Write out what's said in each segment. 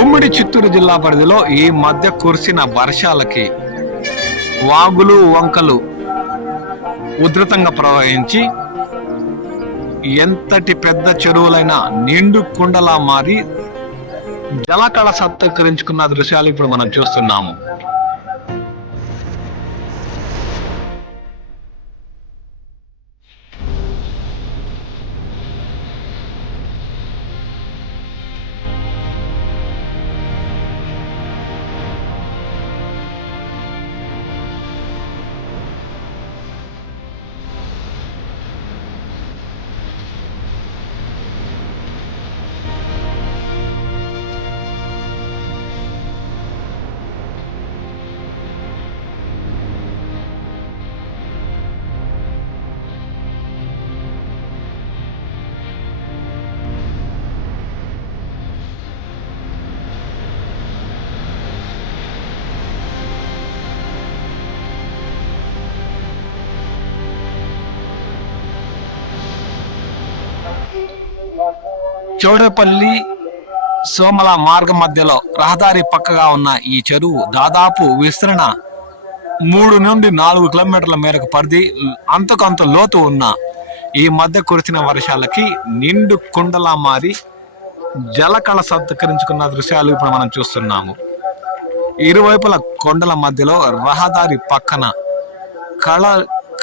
ఉమ్మడి చిత్తూరు జిల్లా పరిధిలో ఈ మధ్య కురిసిన వర్షాలకి వాగులు వంకలు ఉధృతంగా ప్రవహించి ఎంతటి పెద్ద చెరువులైనా నిండు కుండలా మారి జలకళ సత్కరించుకున్న దృశ్యాలు ఇప్పుడు మనం చూస్తున్నాము. చౌడపల్లి సోమల మార్గం మధ్యలో రహదారి పక్కగా ఉన్న ఈ చెరువు దాదాపు విస్తరణ 3 నుండి 4 కిలోమీటర్ల మేరకు పరిధి, అంతకంత లోతు ఉన్న ఈ మధ్య కురిసిన వర్షాలకి నిండు కుండలా మారి జలకళ సత్కరించుకున్న దృశ్యాలు ఇప్పుడు మనం చూస్తున్నాము. ఇరువైపుల కొండల మధ్యలో రహదారి పక్కన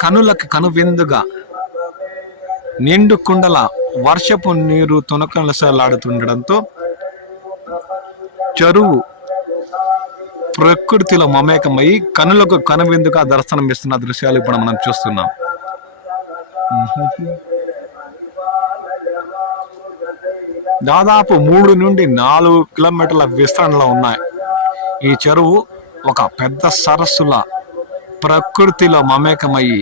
కనులకి కనువిందుగా నిండు కుండల వర్షపు నీరు తునకలసలాడుతుండడంతో చెరువు ప్రకృతిలో మమేకమై కనులకు కనువిందుగా దర్శనమిస్తున్న దృశ్యాలు ఇప్పుడు మనం చూస్తున్నాం. దాదాపు 3 నుండి 4 కిలోమీటర్ల విస్తరణలో ఉన్నాయి ఈ చెరువు. ఒక పెద్ద సరస్సుల ప్రకృతిలో మమేకమయ్యి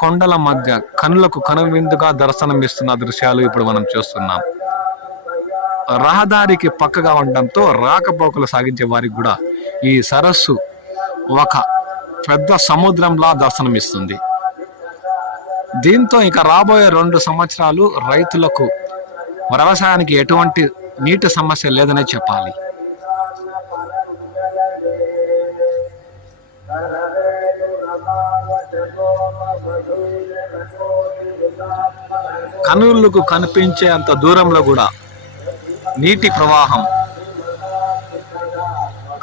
కొండల మధ్య కనులకు కనువిందుగా దర్శనమిస్తున్న దృశ్యాలు ఇప్పుడు మనం చూస్తున్నాం. రహదారికి పక్కగా ఉండడంతో రాకపోకలు సాగించే వారికి కూడా ఈ సరస్సు ఒక పెద్ద సముద్రంలా దర్శనమిస్తుంది. దీంతో ఇక రాబోయే 2 సంవత్సరాలు రైతులకు వ్యవసాయానికి ఎటువంటి నీటి సమస్య లేదనే చెప్పాలి. కనులకు కనిపించే అంత దూరంలో కూడా నీటి ప్రవాహం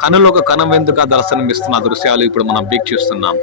కనులకు కనువిందుగా దర్శనమిస్తున్న దృశ్యాలు ఇప్పుడు మనం వీక్షిస్తున్నాం.